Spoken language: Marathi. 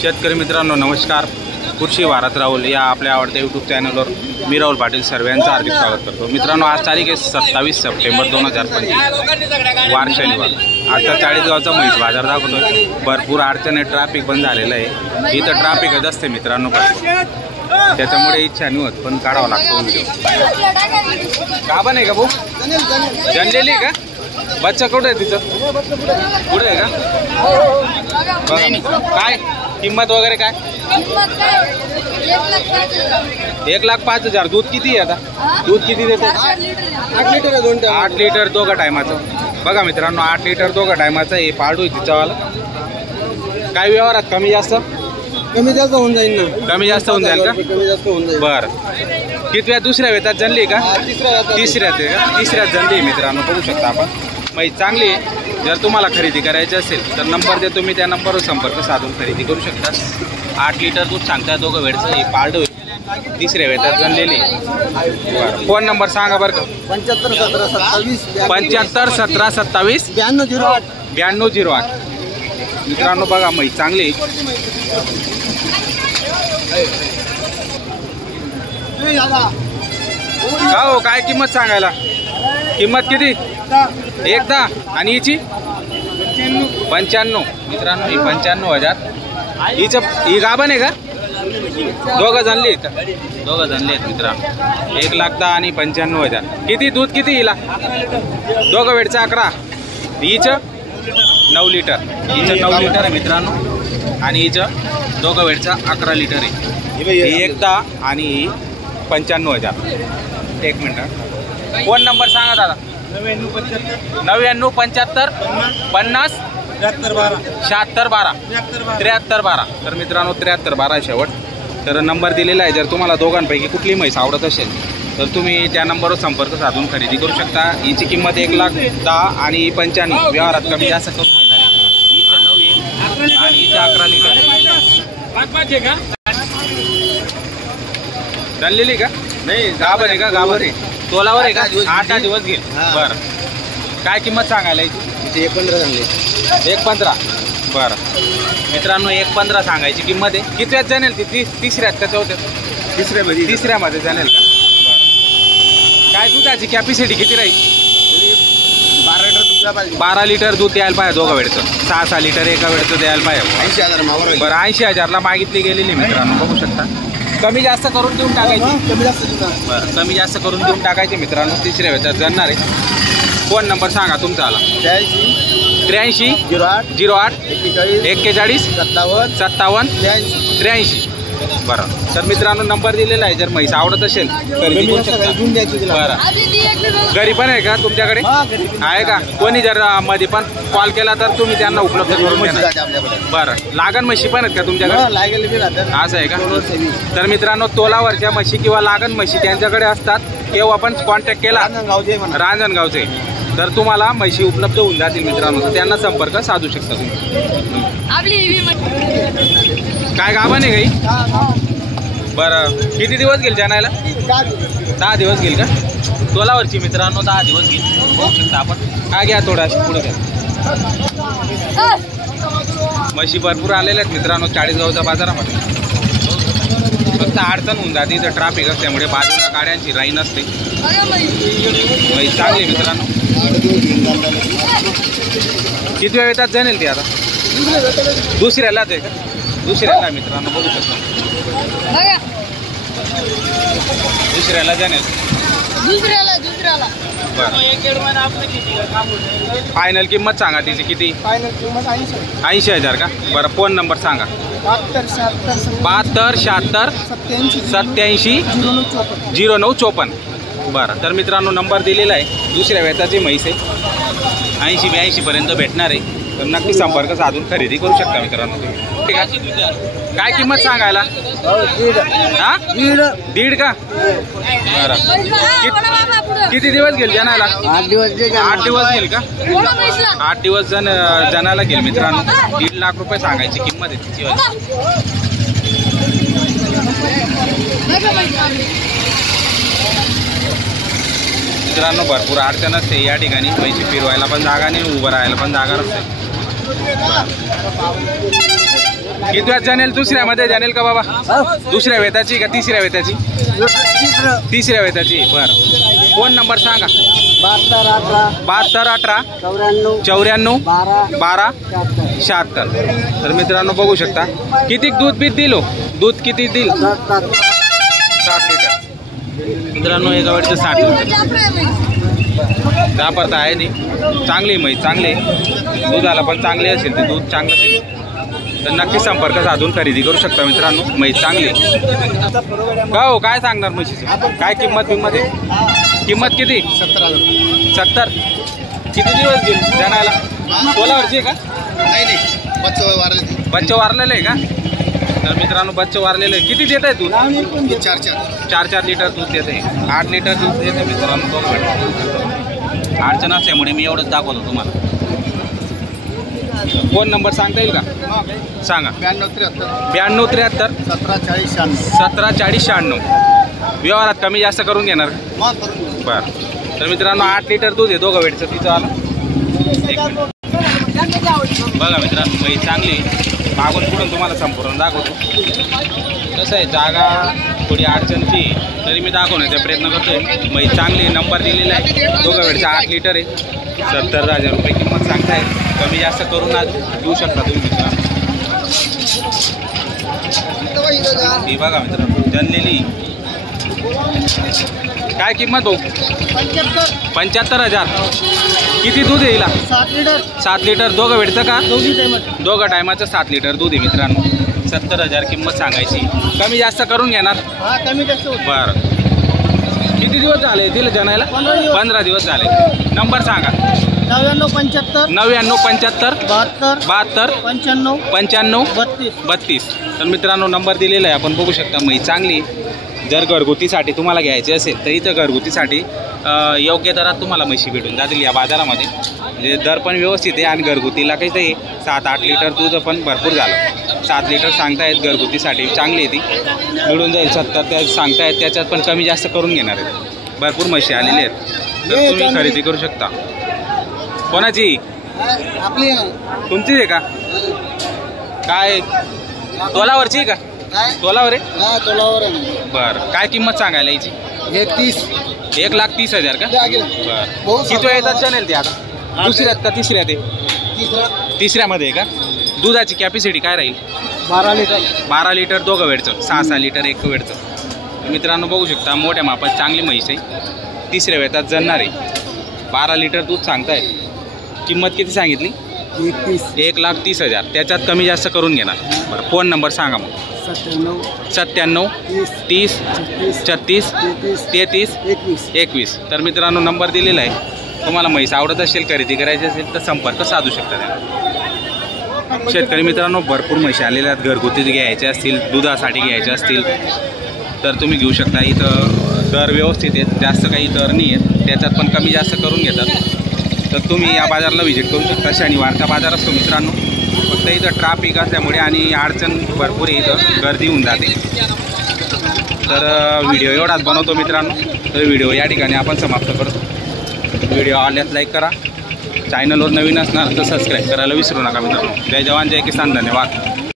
शेतकरी मित्रांनो नमस्कार. कृषी भारत राहुल या आपल्या आवडत्या यूट्यूब चॅनलवर मी राहुल पाटील सर्वांचं हार्दिक स्वागत करतो. मित्रांनो आज तारीख आहे 27 सप्टेंबर 2025 वार शनिवार. आता चाळीसगावचा म्हैस बाजार दाखवतोय. भरपूर अडचण आहे, ट्रॅफिक बंद झालेलं आहे. इथं ट्रॅफिकच असते मित्रांनो, त्याच्यामुळे इच्छा नाही होत पण काढावा लागतो व्हिडिओ. का पण आहे का भाऊ? जनलेली का? बच्चा कुठे आहे तिचं? कुठे आहे का? बघा काय किंमत वगैरे काय? 1,05,000. दूध किती आहे आता? दूध किती देते? 8 लिटर दोघं टायमाचं. बघा मित्रांनो 8 लिटर दोघं टायमाचं हे पाडू आहे तिच्यावाला. काय व्यवहारात कमी जास्त होऊन जाईल ना? कमी जास्त होऊन जाईल का? बरं. कितव्या दुसऱ्या वेतात जनली का? तिसऱ्यात आहे का? तिसऱ्यात जनली मित्रांनो, बघू शकता आपण. माहिती चांगली आहे. जर तुम्हाला खरेदी करायची असेल तर नंबर देतो मी, त्या नंबरवर संपर्क साधून खरेदी करू शकता. 8 लिटर दूध सांगता दोघं वेळचं हे पारडं तिसऱ्या वेतात जनलेली. बरं फोन नंबर सांगा बरं का? 75 17 27 9208. मित्रांनो बघा माहिती चांगली. का हो काय किंमत सांगायला? किंमत किती? एकदा. आणि हिची 95. मित्रांनो ही 95,000. हिचं ही गाभण आहे का? दोघं जणले आहेत. दोघं जणले आहेत मित्रांनो. 1,10,000 आणि 95,000. किती दूध किती हिला? दोघं वेळचं 11. हिचं 9 लिटर. हिचं 9 लिटर आहे मित्रांनो. आणि हिचं दोघं वेळचं 11 लिटर आहे. ही एकदा आणि ही 95,000. एक मिनटं. फोन नंबर सांगा दादा. 99 75 50 76 12 73 12. तर मित्रांनो 73 12 शेवट. तर नंबर दिलेला आहे. जर तुम्हाला दोघांपैकी कुठली म्हैस आवडत असेल तर तुम्ही त्या नंबरवर संपर्क साधून खरेदी करू शकता. हिची किंमत 1,10,000 आणि 95. व्यवहारात कमी जास्त करून घेणार आहे. हिचं 9 आहे आणि हिचं 11 लिटर का? जनलेली का? नाही गाभर आहे का? गाभर आहे. तोलावर आहे का? 8 दिवस घेईल. बरं काय किंमत सांगायला याची? 1,15 सांगली. 1,15. बरं मित्रांनो 1,15 सांगायची किंमत आहे. कितव्यात जाणेल ती? तिसऱ्यात का चौथ्यात? तिसऱ्यामध्ये जाणेल का? बरं काय दुधाची कॅपॅसिटी किती राहील? 12 लिटर दूध द्यायला पाहिजे दोघं वेळचं. 6 लिटर एका वेळचं द्यायला पाहिजे. 80,000. बरं 80,000ला मागितली गेलेली मित्रांनो, बघू शकता. कमी जास्त करून देऊन टाकायची. बरं कमी जास्त करून देऊन टाकायचे मित्रांनो. तिसऱ्या वेळात जाणार आहे. फोन नंबर सांगा तुमचा आला. 83 08 41 57 83. बरं तर मित्रांनो नंबर दिलेला आहे. जर म्हैस आवडत असेल खरेदी करू शकता. बरं घरी पण आहे का तुमच्याकडे? आहे का? कोणी जर मध्ये पण कॉल केला तर तुम्ही त्यांना उपलब्ध करून देणार. बरं लागण म्हशी पण आहेत का तुमच्याकडे? असं आहे का? तर मित्रांनो तोलावरच्या म्हशी किंवा लागण म्हशी त्यांच्याकडे असतात. केव्हा पण कॉन्टॅक्ट केला रांजणगावचे तर तुम्हाला म्हशी उपलब्ध होऊन जातील मित्रांनो. तर त्यांना संपर्क साधू शकता तुम्ही. काय गाभण आहे काही? बरं किती दिवस घेईल जाणायला? 10 दिवस घेईल का? तोलावरची मित्रांनो 10 दिवस घेईल. बघू शकता आपण. हा घ्या थोडा पुढे घ्या. म्हशी भरपूर आलेल्या आहेत मित्रांनो चाळीसगावच्या बाजारामध्ये. फक्त अडचण होऊन जाते इथं ट्रॅफिक असल्यामुळे. बाजूला गाड्यांची राई नसते. म्हैस चांगली मित्रांनो. किती वेळ येतात जाणेल ती आता? दुसऱ्याला ते का? दुसऱ्याला मित्रांनो बघू शकता. दुसऱ्याला जाणेल. फायनल किंमत सांगा तिची किती? 80,000 का? बरं फोन नंबर सांगा. 72 76 87 09 54. बरं तर मित्रांनो नंबर दिलेला आहे. दुसऱ्या वेताची म्हैस आहे. 80-82 पर्यंत भेटणार आहे. तर नक्की संपर्क साधून खरेदी करू शकता मित्रांनो तुम्ही. ठीक आहे. काय किंमत सांगायला? हा 1.5 का? बरं किती दिवस घेईल जनाला? 8 दिवस घेईल का? 8 दिवस जनाला घेईल मित्रांनो. 1.5 लाख रुपये सांगायची किंमत आहे तिची. मित्रांनो भरपूर अडचण असते या ठिकाणी. म्हैशी फिरवायला पण जागा नाही, उभं राहायला पण जागा नसते. किती जाणेल दुसऱ्यामध्ये जाणेल का बाबा? दुसऱ्या वेताची का तिसऱ्या वेताची? तिसऱ्या वेताची. बरं फोन नंबर सांगा. 72 18 94 12 76. तर मित्रांनो बघू शकता किती दूध बीत दिलो. दूध किती दिल? 60 लिटर. मित्रांनो एका वेळचं 60 लिटर वापरता आहे ती चांगली म्हैस चांगली दुधाला पण चांगली असेल ते दूध चांगलं असेल तर नक्की संपर्क साधून खरेदी करू शकता मित्रांनो. म्हैस चांगली का हो? काय सांगणार म्हशीची? काय किंमत आहे? किंमत किती? 70. किती दिवस गेले जाणायला? 16 वर्षी का? बच्चे वारलेलं आहे का? तर मित्रांनो बच्चे वारलेलं आहे. किती देत आहे दूध? 4 लिटर दूध देते. 8 लिटर दूध देते मित्रांनो. अडचण असल्यामुळे मी एवढंच दाखवतो तुम्हाला. फोन नंबर सांगता येईल का? सांगा. 92 73 17 40 96. व्यवहारात कमी जास्त करून घेणार? बरं. तर मित्रांनो 8 लिटर दूध आहे दोघं वेळचं तिचं आलं. एक मिनिट बघा मित्रांनो म्हैस चांगली मागून पुढून तुम्हाला संपूर्ण दाखवतो. कसं आहे जागा थोडी अडचणची तरी मी दाखवण्याचा प्रयत्न करतोय. म्हैस चांगली नंबर दिलेला आहे. दोघं वेळचा 8 लिटर आहे. 70,000 रुपये किंमत सांगताय. कमी जास्त करून आज देऊ शकता तुम्ही मित्रांनो. ही बघा मित्रांनो जनलेली काय किंमत भाऊ? 75,000. किती दूध येईल? 7 लिटर दोघं वेळचं का? दोघं टायमाचं 7 लिटर दूध आहे मित्रांनो. 70,000 किंमत सांगायची. कमी जास्त करून घेणार? बरं. किती दिवस झाले तिला जनायला? 15 दिवस झाले. नंबर सांगा. 99 75 72 95 32. तर मित्रांनो नंबर दिलेला आहे आपण बघू शकता. म्हैस चांगली. जर घरगुतीसाठी तुम्हाला घ्यायचे असेल तर इथं घरगुतीसाठी योग्य दरात तुम्हाला म्हशी भेटून जातील या बाजारामध्ये. म्हणजे दर पण व्यवस्थित आहे आणि घरगुतीला काही ते 7-8 लिटर दूध पण भरपूर झालं. 7 लिटर सांगतायत घरगुतीसाठी चांगली आहे ती. मिळून जाईल 70 त्या सांगतायत. त्याच्यात पण कमी जास्त करून घेणार आहेत. भरपूर म्हशी आलेली आहेत तर तुम्ही खरेदी करू शकता. कोणाची? आपली तुमचीच आहे का? काय तोलावरची आहे का? तोलावर आहे? तोलावर. बरं काय किंमत सांगायला याची? 1,30,000 का? बरं. किती येतात चॅनेल ते आता? दुसऱ्यात का तिसऱ्यात आहे? तिसऱ्यामध्ये आहे का? दुधाची कॅपॅसिटी काय राहील? 12 लिटर दोघं वेळचं. 6 लिटर एक वेळचं. मित्रांनो बघू शकता मोठ्या मापात चांगली म्हैस आहे. तिसऱ्या वेळात जणणार आहे. 12 लिटर दूध सांगताय. किंमत किती सांगितली? 1,30,000. त्याच्यात कमी जास्त करून घेणार. बरं फोन नंबर सांगा मग. 97 30 36 33 21. तर मित्रांनो नंबर दिलेला आहे. तुम्हाला म्हैस आवडत असेल खरेदी करायची असेल तर संपर्क साधू शकता. शेतकरी मित्रांनो भरपूर म्हशी आलेल्या आहेत. घरगुती घ्यायचे असतील दुधासाठी घ्यायचे असतील तर तुम्ही घेऊ शकता. इथं दर व्यवस्थित आहेत. जास्त काही दर नाही आहेत. त्याच्यात पण कमी जास्त करून घेतात. तर तुम्ही या बाजाराला व्हिजिट करू शकता. शनिवारचा बाजार असतो मित्रांनो. फक्त इथं ट्रॅफिक असल्यामुळे आणि अडचण भरपूर आहे. इथं गर्दी होऊन जाते. तर व्हिडिओ एवढाच बनवतो मित्रांनो. तर व्हिडिओ या ठिकाणी आपण समाप्त करतो. व्हिडिओ आवडल्यास लाईक करा. चॅनलवर नवीन असणार तर सबस्क्राईब करायला विसरू नका मित्रांनो. जय जवान जय किसान. धन्यवाद.